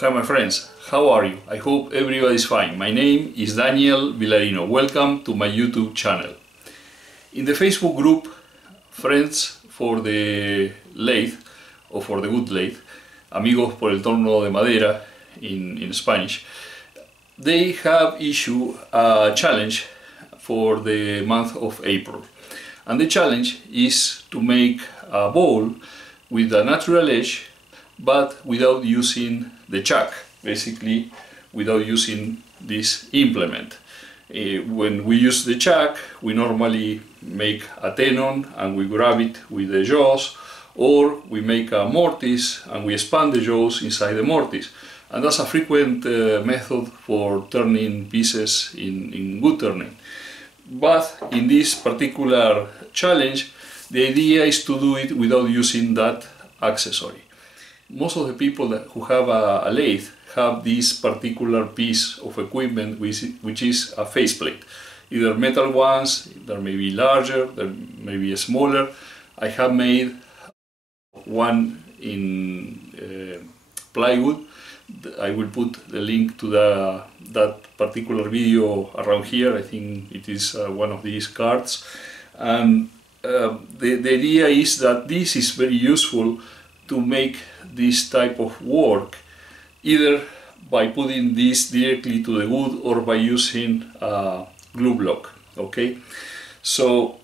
Hi my friends, how are you? I hope everybody is fine. My name is Daniel Villarino. Welcome to my YouTube channel. In the Facebook group Friends for the Lathe, or for the Good Lathe, Amigos por el Torno de Madera in Spanish, they have issued a challenge for the month of April. And the challenge is to make a bowl with a natural edge, but without using the chuck, basically without using this implement. When we use the chuck, we normally make a tenon and we grab it with the jaws, or we make a mortise and we expand the jaws inside the mortise. And that's a frequent method for turning pieces in wood turning. But in this particular challenge, the idea is to do it without using that accessory. Most of the people who have a lathe have this particular piece of equipment which is a faceplate. Either metal ones, there may be larger, there may be smaller. I have made one in plywood. I will put the link to that particular video around here. I think it is one of these cards. And the idea is that this is very useful to make this type of work, either by putting this directly to the wood or by using a glue block. Okay, so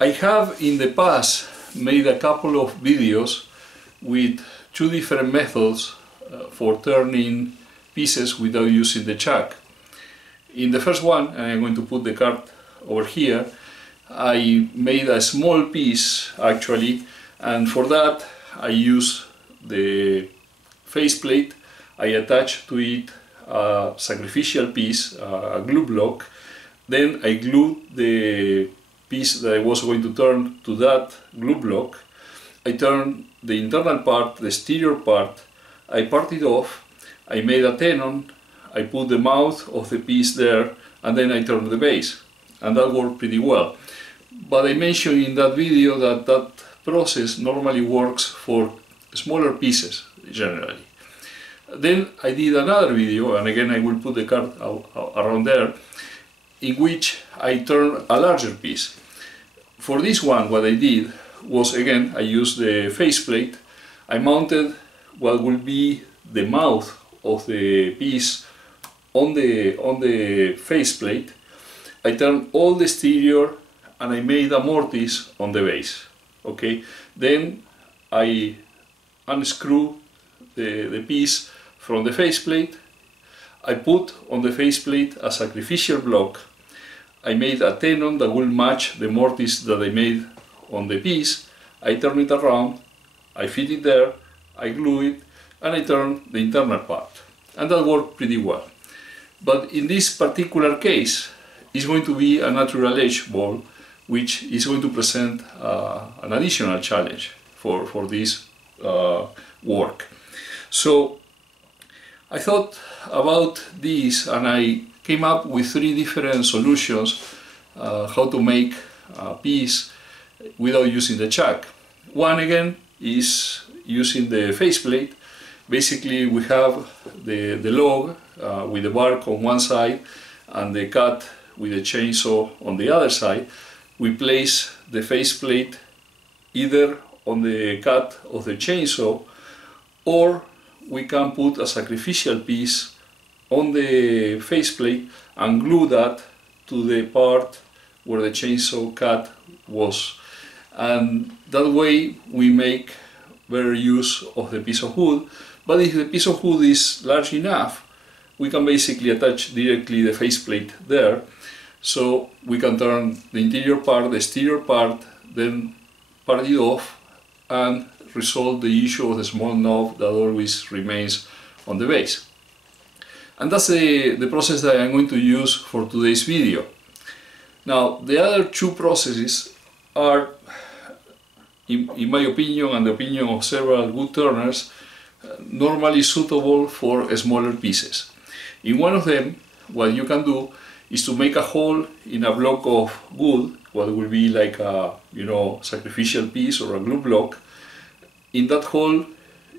I have in the past made a couple of videos with two different methods for turning pieces without using the chuck. In the first one, and I'm going to put the card over here, I made a small piece actually, and for that I use the faceplate. I attach to it a sacrificial piece, a glue block. Then I glued the piece that I was going to turn to that glue block. I turned the internal part, the exterior part, I parted it off, I made a tenon, I put the mouth of the piece there, and then I turned the base. And that worked pretty well. But I mentioned in that video that that process normally works for smaller pieces, generally. Then I did another video, and again I will put the card around there, in which I turned a larger piece. For this one, what I did was, again, I used the faceplate. I mounted what will be the mouth of the piece on the faceplate. I turned all the exterior and I made a mortise on the base. Okay, then I unscrew the piece from the faceplate. I put on the faceplate a sacrificial block. I made a tenon that will match the mortise that I made on the piece. I turn it around, I fit it there, I glue it, and I turn the internal part. And that worked pretty well. But in this particular case, it's going to be a natural edge ball, which is going to present an additional challenge for this work. So I thought about this and I came up with three different solutions how to make a piece without using the chuck. One, again, is using the faceplate. Basically we have the log with the bark on one side and the cut with the chainsaw on the other side. We place the faceplate either on the cut of the chainsaw, or we can put a sacrificial piece on the faceplate and glue that to the part where the chainsaw cut was. And that way we make better use of the piece of wood. But if the piece of wood is large enough, we can basically attach directly the faceplate there. So we can turn the interior part, the exterior part, then part it off and resolve the issue of the small knob that always remains on the base. And that's the process that I'm going to use for today's video. Now, the other two processes are, in my opinion and the opinion of several wood turners, normally suitable for smaller pieces. In one of them, what you can do is to make a hole in a block of wood, what will be like a sacrificial piece or a glue block. In that hole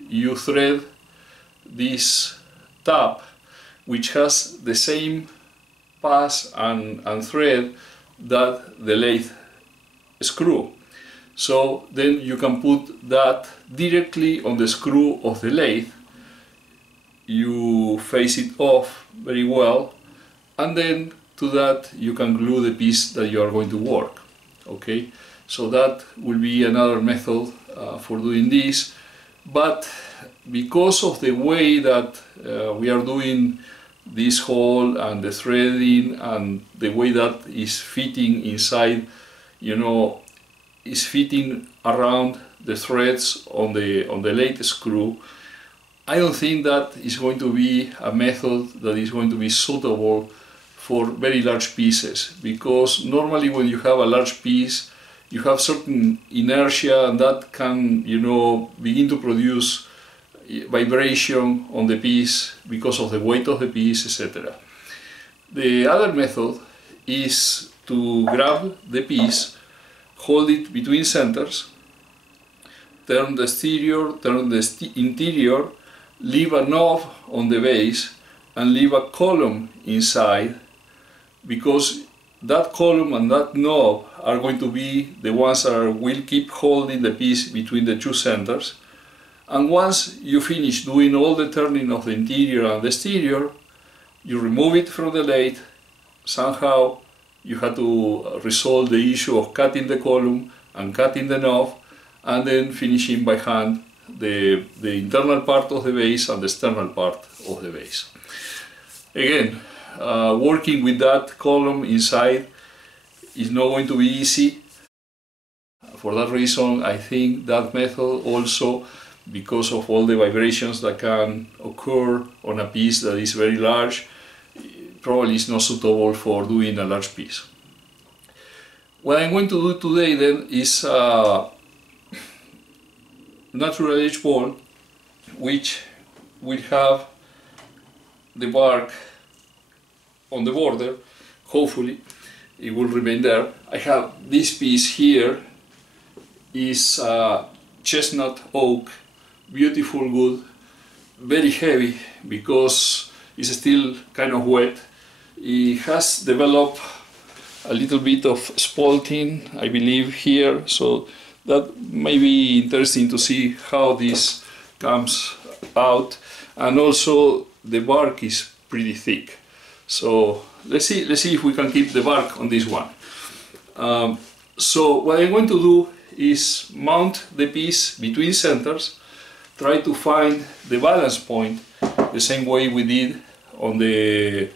you thread this tab which has the same pass and thread that the lathe screw. So then you can put that directly on the screw of the lathe. You face it off very well, and then to that you can glue the piece that you are going to work. Okay, so that will be another method for doing this. But because of the way that we are doing this hole and the threading and the way that is fitting inside, you know, is fitting around the threads on the lathe screw, I don't think that is going to be a method that is going to be suitable for very large pieces, because normally when you have a large piece you have certain inertia, and that can, you know, begin to produce vibration on the piece because of the weight of the piece, etc. The other method is to grab the piece, hold it between centers, turn the exterior, turn the interior, leave a knob on the base and leave a column inside, because that column and that knob are going to be the ones that will keep holding the piece between the two centers. And once you finish doing all the turning of the interior and the exterior, you remove it from the lathe. Somehow you have to resolve the issue of cutting the column and cutting the knob, and then finishing by hand the internal part of the base and the external part of the base. Again, working with that column inside is not going to be easy. For that reason, I think that method also, because of all the vibrations that can occur on a piece that is very large, probably is not suitable for doing a large piece. What I'm going to do today then is natural edge ball, which will have the bark on the border. Hopefully it will remain there. I have this piece here, is chestnut oak, beautiful wood, very heavy because it's still kind of wet. It has developed a little bit of spalting, I believe, here, so that may be interesting to see how this comes out. And also the bark is pretty thick, so let's see if we can keep the bark on this one. So what I'm going to do is mount the piece between centers, try to find the balance point the same way we did on the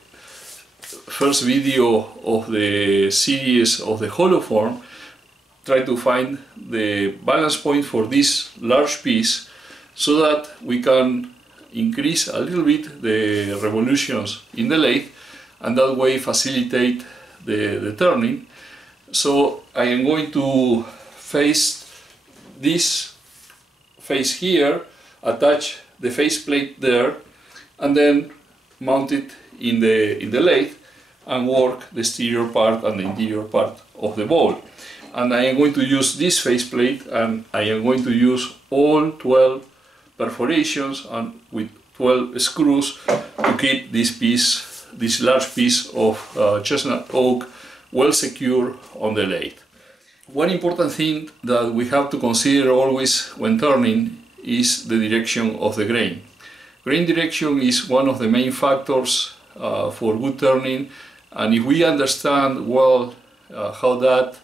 first video of the series of the hollow form. Try to find the balance point for this large piece so that we can increase a little bit the revolutions in the lathe, and that way facilitate the turning. So I am going to face this face here, attach the faceplate there, and then mount it in the lathe and work the exterior part and the interior part of the ball. And I am going to use this faceplate, and I am going to use all 12 perforations and with 12 screws to keep this piece, this large piece of chestnut oak, well secure on the lathe. One important thing that we have to consider always when turning is the direction of the grain. Grain direction is one of the main factors for good turning, and if we understand well how that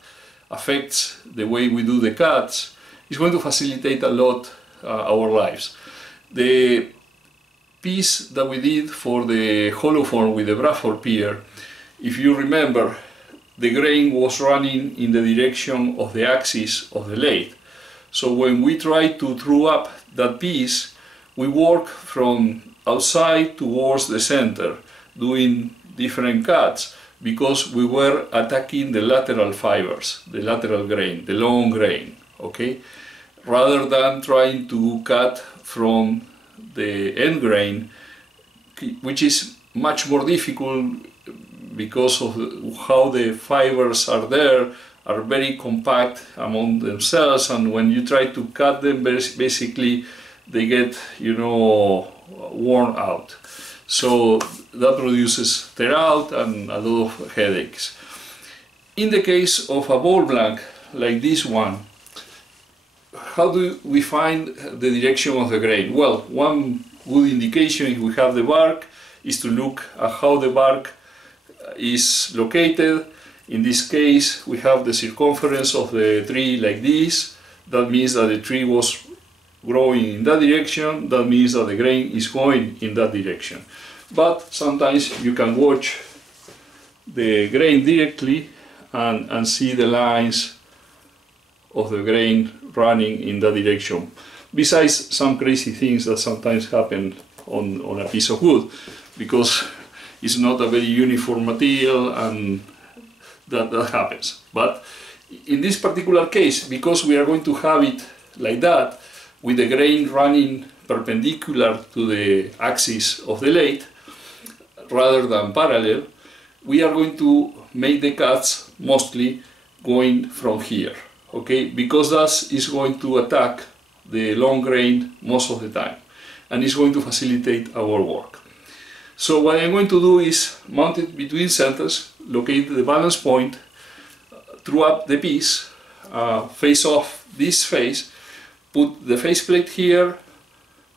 affects the way we do the cuts, it's going to facilitate a lot our lives. The piece that we did for the hollow form with the Bradford pier, if you remember, the grain was running in the direction of the axis of the lathe. So when we try to throw up that piece, we work from outside towards the center, doing different cuts, because we were attacking the lateral fibers, the lateral grain, the long grain, okay? Rather than trying to cut from the end grain, which is much more difficult because of how the fibers are there, are very compact among themselves, and when you try to cut them, basically they get, you know, worn out. So that produces tear out and a lot of headaches. In the case of a ball blank like this one, how do we find the direction of the grain? Well, one good indication if we have the bark is to look at how the bark is located. In this case, we have the circumference of the tree like this. That means that the tree was growing in that direction. That means that the grain is going in that direction. But sometimes you can watch the grain directly and see the lines of the grain running in that direction. Besides some crazy things that sometimes happen on a piece of wood, because it's not a very uniform material and that happens. But in this particular case, because we are going to have it like that, with the grain running perpendicular to the axis of the lathe, rather than parallel, we are going to make the cuts mostly going from here, okay? Because that is going to attack the long grain most of the time, and it's going to facilitate our work. So what I'm going to do is mount it between centers, locate the balance point, throw up the piece, face off this face, put the faceplate here,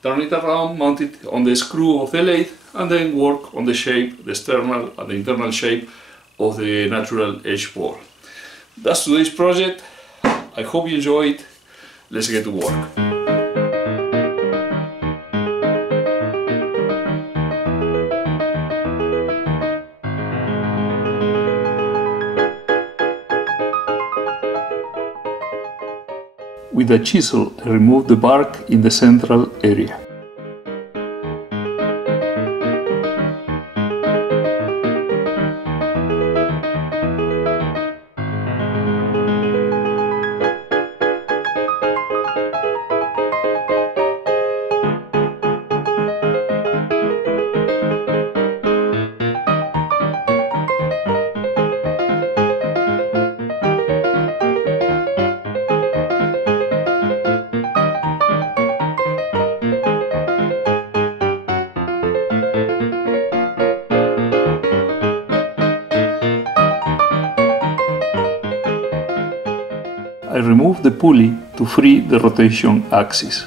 turn it around, mount it on the screw of the lathe, and then work on the shape, the external and the internal shape of the natural edge ball. That's today's project. I hope you enjoy it. Let's get to work. With a chisel, I remove the bark in the central area. I remove the pulley to free the rotation axis.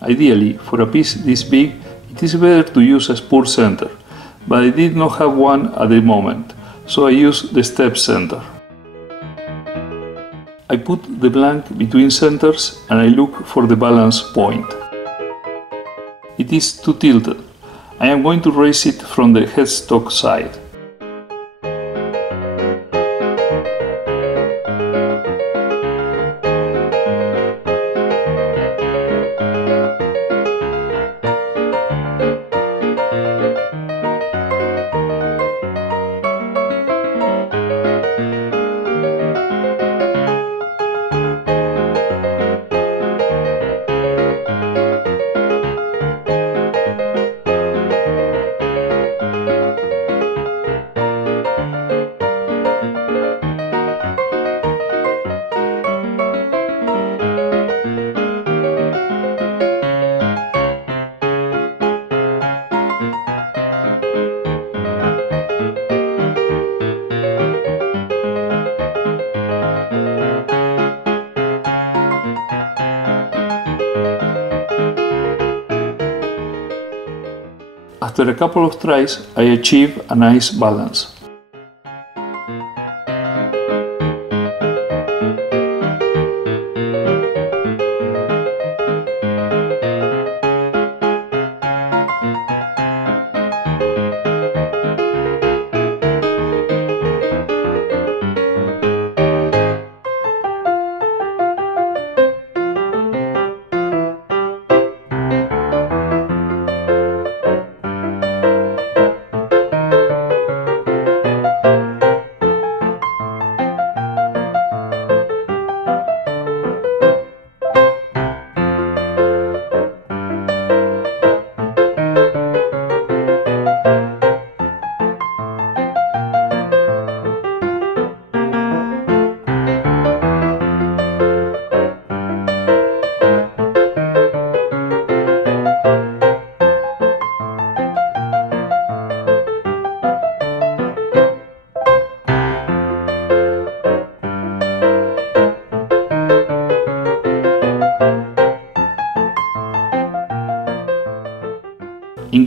Ideally, for a piece this big, it is better to use a spur center, but I did not have one at the moment, so I used the step center. I put the blank between centers and I look for the balance point. It is too tilted. I am going to raise it from the headstock side. After a couple of tries, I achieve a nice balance.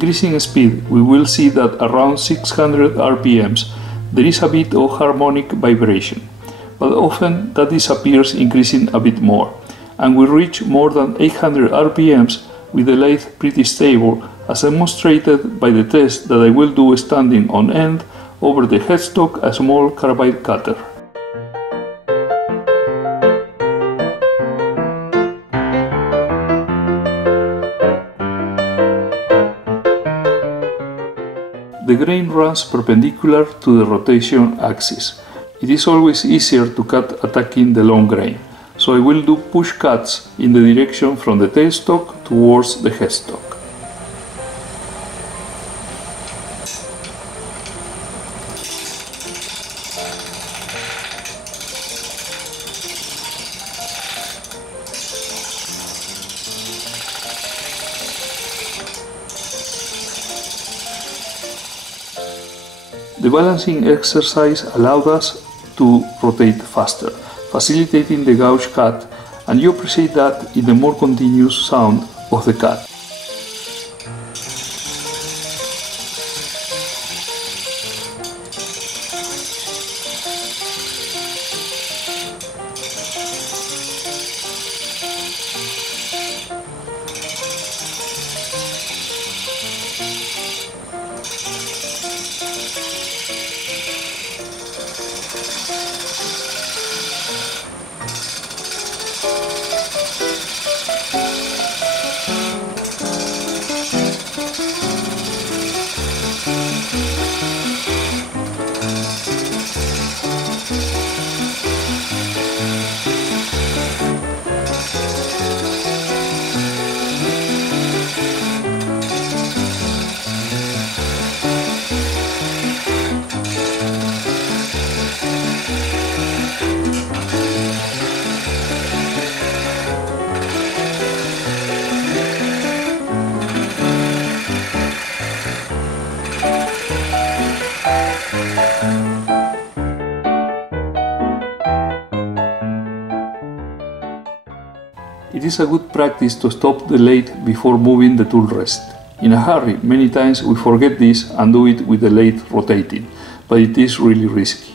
increasing speed, we will see that around 600 RPMs there is a bit of harmonic vibration, but often that disappears increasing a bit more, and we reach more than 800 RPMs with the lathe pretty stable, as demonstrated by the test that I will do standing on end over the headstock a small carbide cutter. The grain runs perpendicular to the rotation axis. It is always easier to cut attacking the long grain, so I will do push cuts in the direction from the tailstock towards the headstock. The balancing exercise allowed us to rotate faster, facilitating the gouge cut, and you appreciate that in the more continuous sound of the cut. It is a good practice to stop the lathe before moving the tool rest. In a hurry, many times we forget this and do it with the lathe rotating, but it is really risky.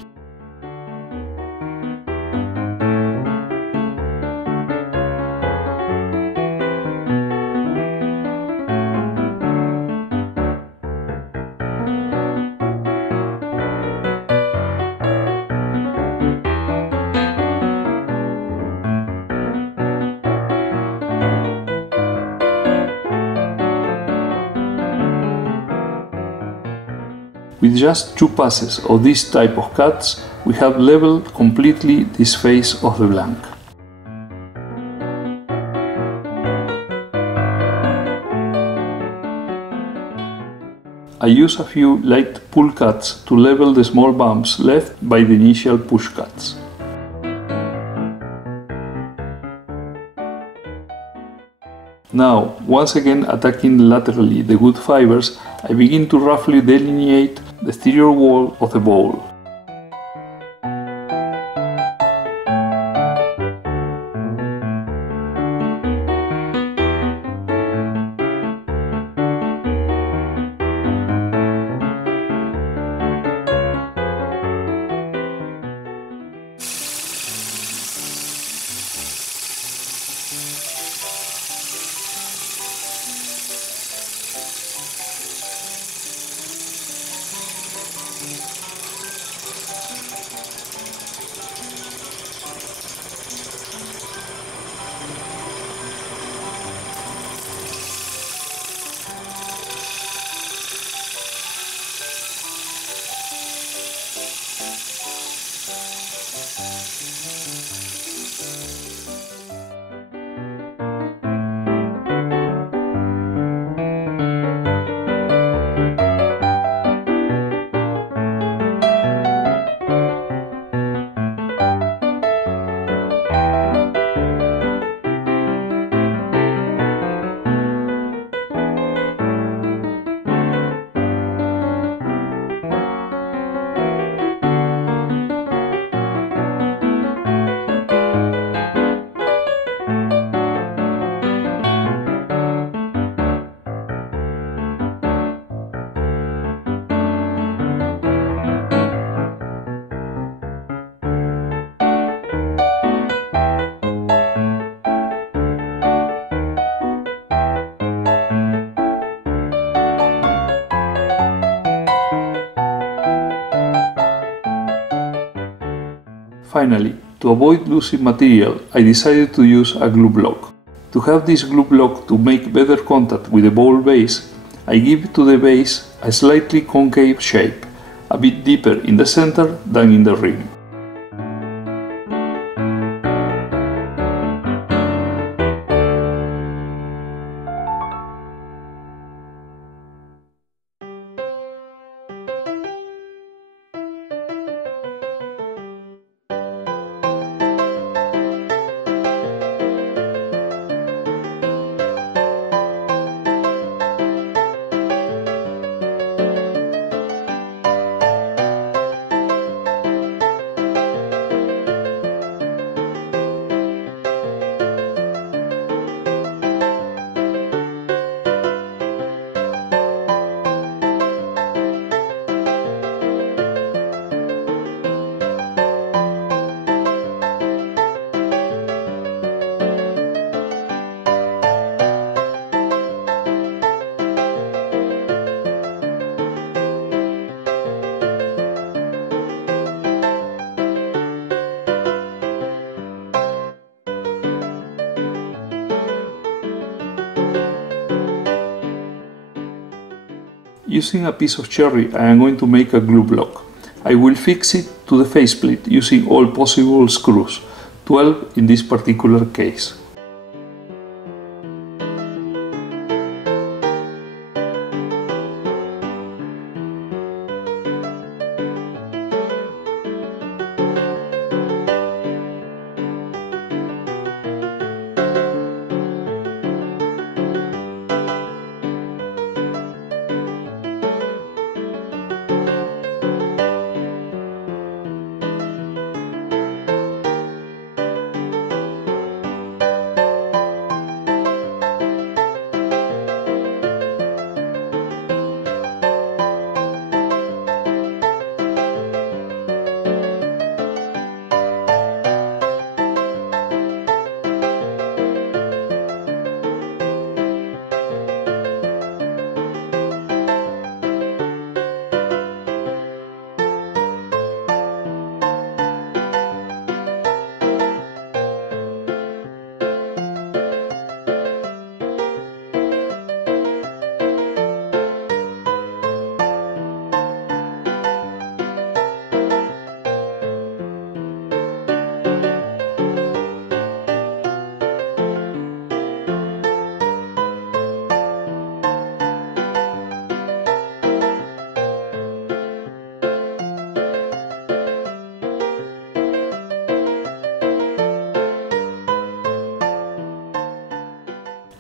With just 2 passes of this type of cuts, we have leveled completely this face of the blank. I use a few light pull cuts to level the small bumps left by the initial push cuts. Now, once again attacking laterally the wood fibers, I begin to roughly delineate the exterior wall of the bowl. Finally, to avoid losing material, I decided to use a glue block. To have this glue block to make better contact with the bowl base, I give to the base a slightly concave shape, a bit deeper in the center than in the rim. Using a piece of cherry, I am going to make a glue block. I will fix it to the faceplate using all possible screws, 12 in this particular case.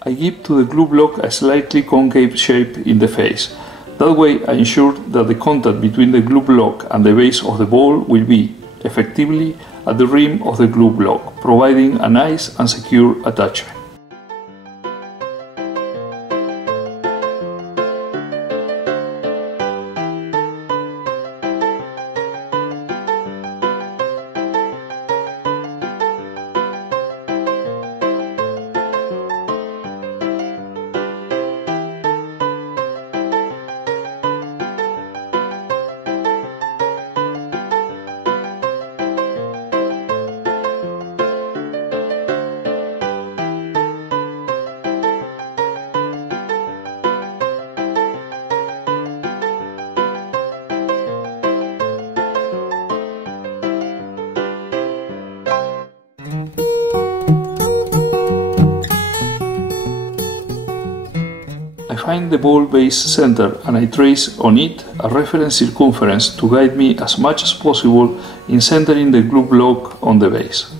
I give to the glue block a slightly concave shape in the face. That way I ensure that the contact between the glue block and the base of the bowl will be, effectively, at the rim of the glue block, providing a nice and secure attachment. I find the bowl base center and I trace on it a reference circumference to guide me as much as possible in centering the glue block on the base.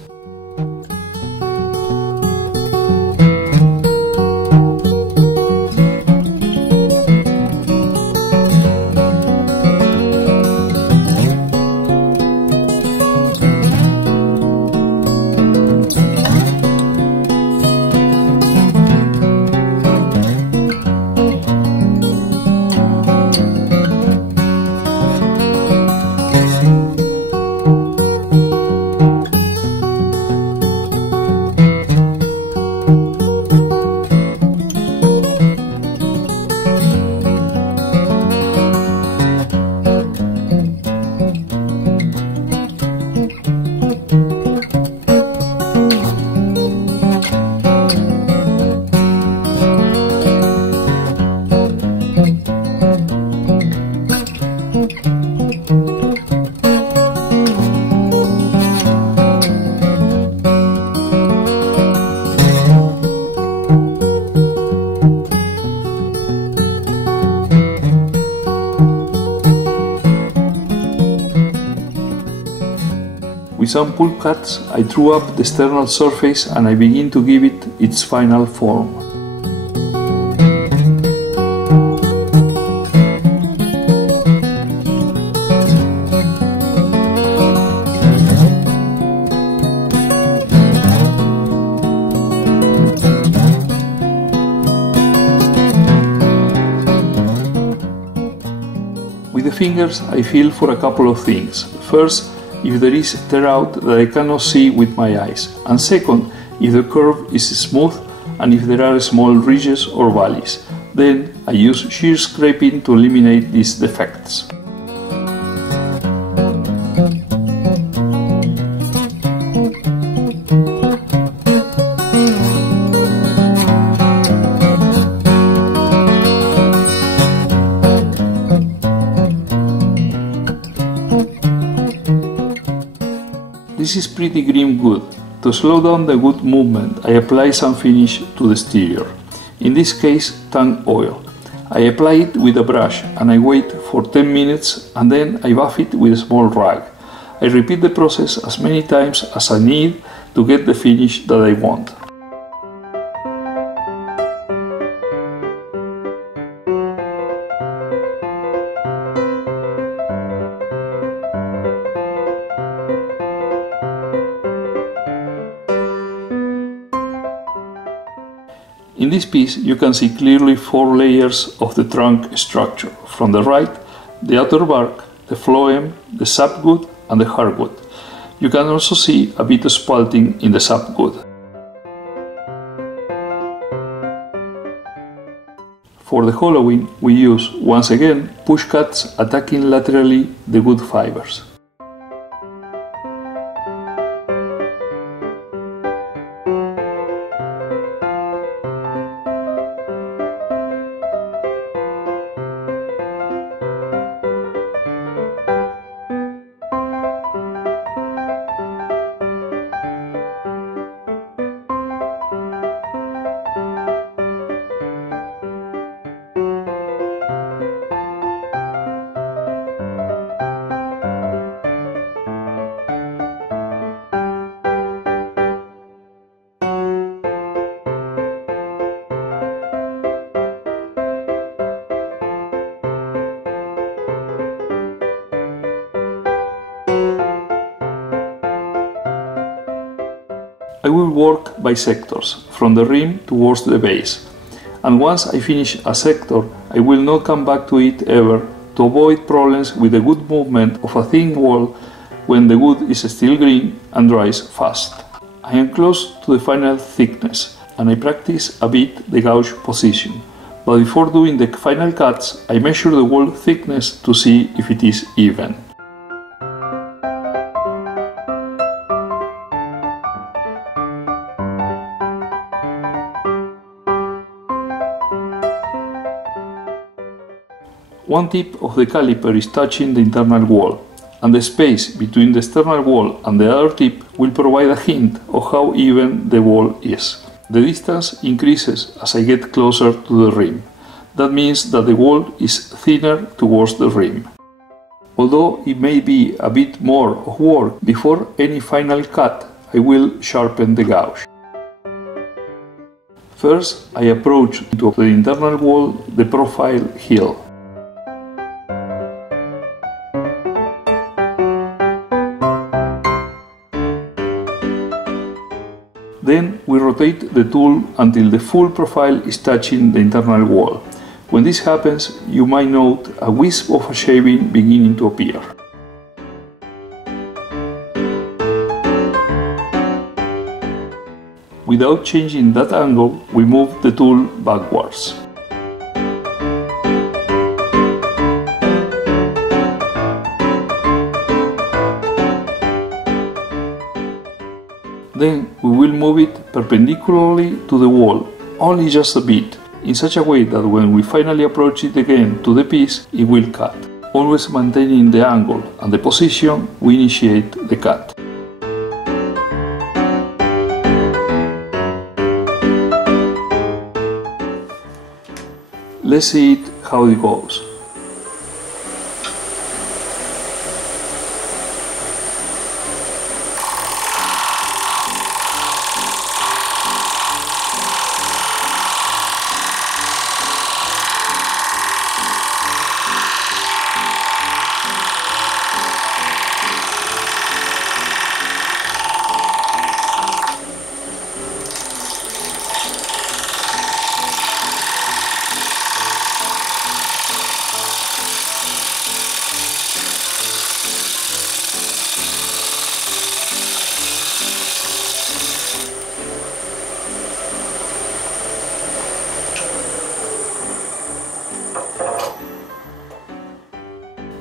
With some pulp cuts, I drew up the external surface and I begin to give it its final form. With the fingers I feel for a couple of things. First, if there is tear out that I cannot see with my eyes, and second, if the curve is smooth and if there are small ridges or valleys. Then I use shear scraping to eliminate these defects. This is pretty grim wood. To slow down the wood movement, I apply some finish to the exterior. In this case, tang oil. I apply it with a brush and I wait for 10 minutes and then I buff it with a small rag. I repeat the process as many times as I need to get the finish that I want. In this piece you can see clearly 4 layers of the trunk structure. From the right, the outer bark, the phloem, the sapwood and the hardwood. You can also see a bit of spalting in the sapwood. For the hollowing we use, once again, push cuts attacking laterally the wood fibers. I will work by sectors, from the rim towards the base, and once I finish a sector, I will not come back to it ever to avoid problems with the wood movement of a thin wall when the wood is still green and dries fast. I am close to the final thickness and I practice a bit the gouge position, but before doing the final cuts I measure the wall thickness to see if it is even. One tip of the caliper is touching the internal wall, and the space between the external wall and the other tip will provide a hint of how even the wall is. The distance increases as I get closer to the rim. That means that the wall is thinner towards the rim. Although it may be a bit more of work, before any final cut I will sharpen the gouge. First I approach to the internal wall the profile heel. Then we rotate the tool until the full profile is touching the internal wall. When this happens, you might note a wisp of a shaving beginning to appear. Without changing that angle, we move the tool backwards. Then we will move it perpendicularly to the wall, only just a bit, in such a way that when we finally approach it again to the piece, it will cut. Always maintaining the angle and the position, we initiate the cut. Let's see it how it goes.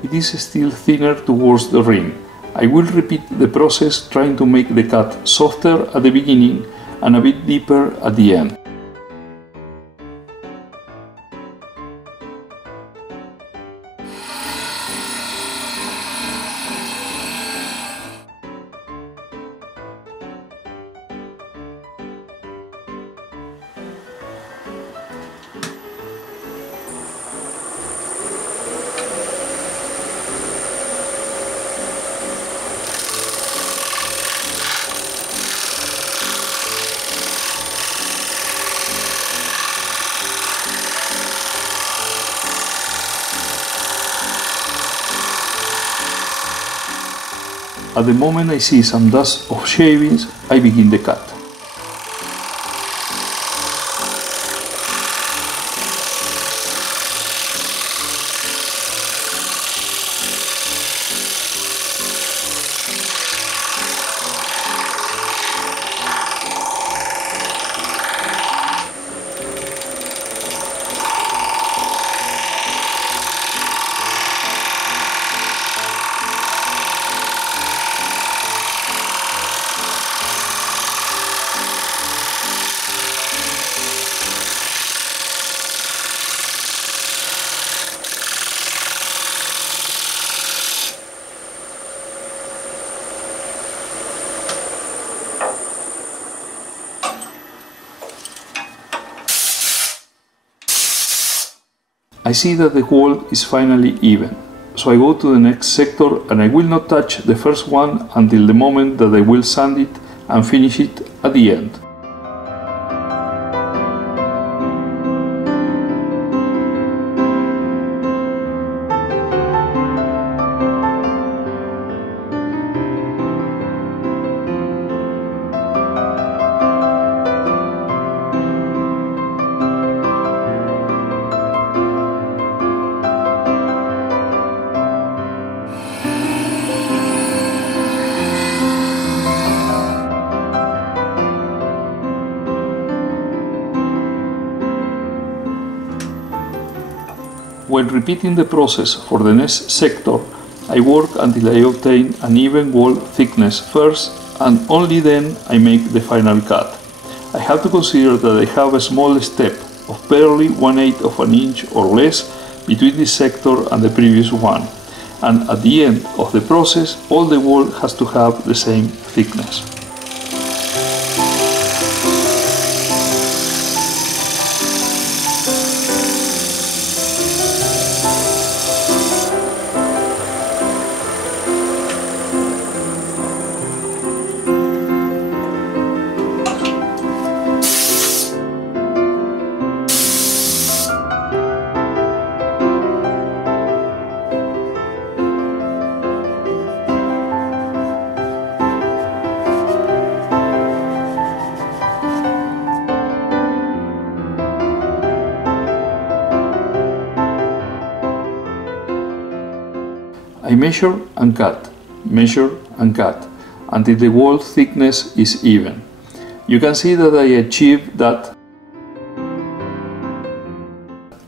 it is still thinner towards the rim. I will repeat the process trying to make the cut softer at the beginning and a bit deeper at the end. At the moment I see some dust of shavings, I begin the cut. I see that the wall is finally even, so I go to the next sector and I will not touch the first one until the moment that I will sand it and finish it at the end. When repeating the process for the next sector, I work until I obtain an even wall thickness first, and only then I make the final cut. I have to consider that I have a small step of barely 1/8 of an inch or less between this sector and the previous one, and at the end of the process all the wall has to have the same thickness. I measure and cut until the wall thickness is even. You can see that I achieved that,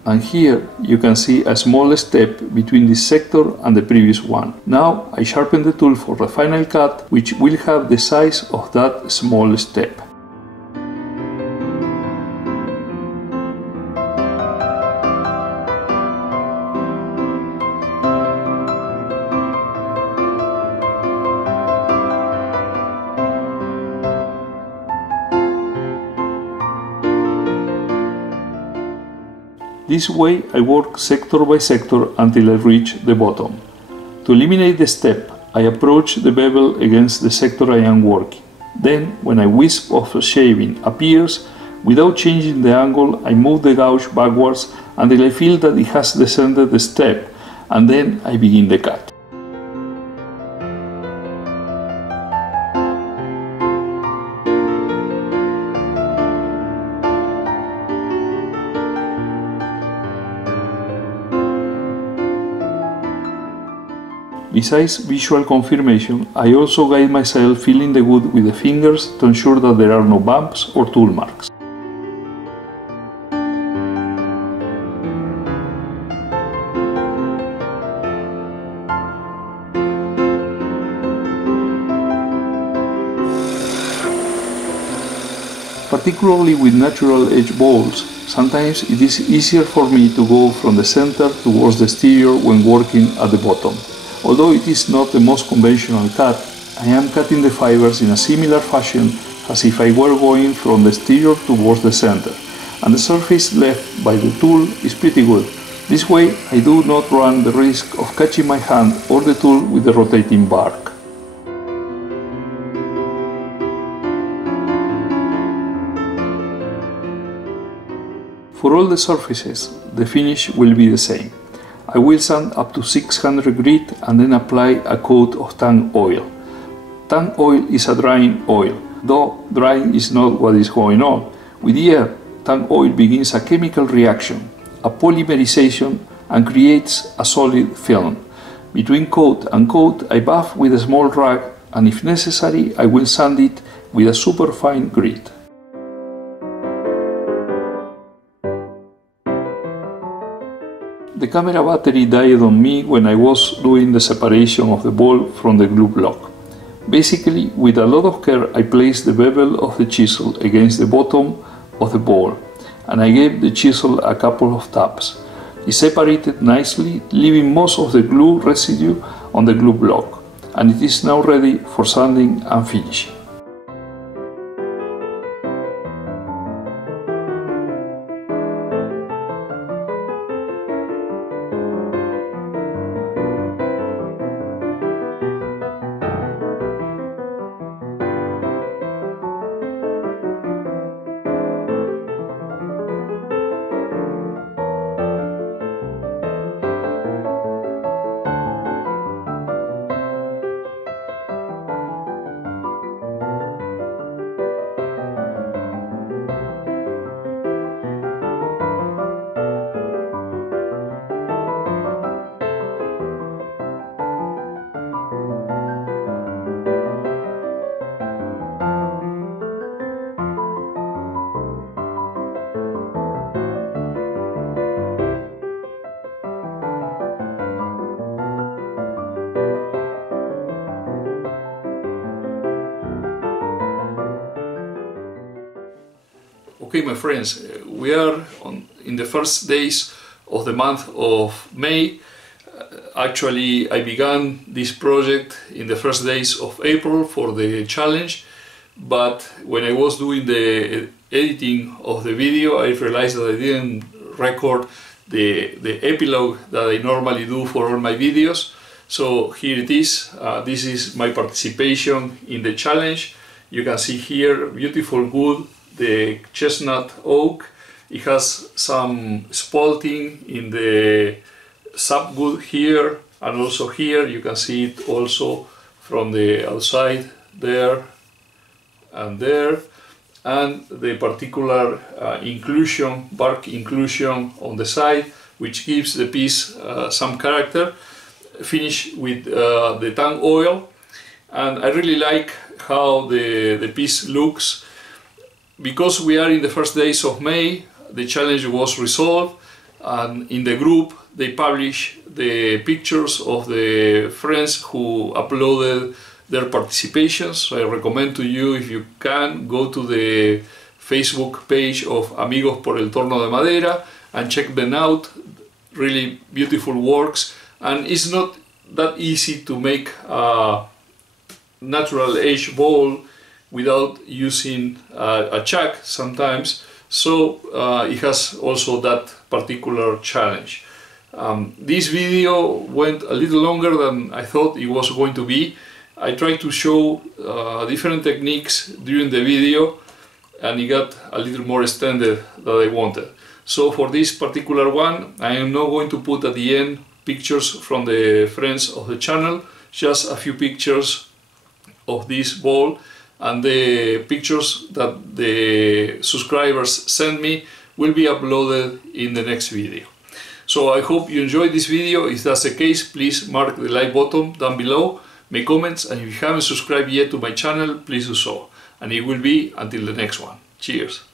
and here you can see a small step between this sector and the previous one. Now I sharpen the tool for the final cut, which will have the size of that small step. This way I work sector by sector until I reach the bottom. To eliminate the step, I approach the bevel against the sector I am working. Then, when a wisp of shaving appears, without changing the angle, I move the gouge backwards until I feel that it has descended the step, and then I begin the cut. Besides visual confirmation, I also guide myself feeling the wood with the fingers to ensure that there are no bumps or tool marks. Particularly with natural edge balls, sometimes it is easier for me to go from the center towards the exterior when working at the bottom. Although it is not the most conventional cut, I am cutting the fibers in a similar fashion as if I were going from the exterior towards the center, and the surface left by the tool is pretty good. This way I do not run the risk of catching my hand or the tool with the rotating bark. For all the surfaces, the finish will be the same. I will sand up to 600 grit and then apply a coat of tang oil. Tang oil is a drying oil, though drying is not what is going on. With the air, tang oil begins a chemical reaction, a polymerization, and creates a solid film. Between coat and coat, I buff with a small rag, and if necessary, I will sand it with a superfine grit. The camera battery died on me when I was doing the separation of the ball from the glue block. Basically, with a lot of care, I placed the bevel of the chisel against the bottom of the ball, and I gave the chisel a couple of taps. It separated nicely, leaving most of the glue residue on the glue block, and it is now ready for sanding and finishing. Okay, my friends, we are in the first days of the month of May. Actually, I began this project in the first days of April for the challenge, but when I was doing the editing of the video, I realized that I didn't record the epilogue that I normally do for all my videos. So here it is. This is my participation in the challenge. You can see here beautiful wood, the chestnut oak. It has some spalting in the subwood here, and also here you can see it also from the outside there and there, and the particular inclusion, bark inclusion on the side, which gives the piece some character. Finished with the tang oil, and I really like how the piece looks. Because we are in the first days of May, the challenge was resolved, and in the group they publish the pictures of the friends who uploaded their participations. So I recommend to you, if you can, go to the Facebook page of Amigos por el Torno de Madera and check them out. Really beautiful works, and it's not that easy to make a natural edge ball without using a chuck sometimes, so it has also that particular challenge. This video went a little longer than I thought it was going to be. I tried to show different techniques during the video, and it got a little more extended than I wanted. So for this particular one, I am not going to put at the end pictures from the friends of the channel, just a few pictures of this ball, and the pictures that the subscribers send me will be uploaded in the next video. So I hope you enjoyed this video. If that's the case, please mark the like button down below, make comments, and if you haven't subscribed yet to my channel, please do so. And it will be until the next one. Cheers!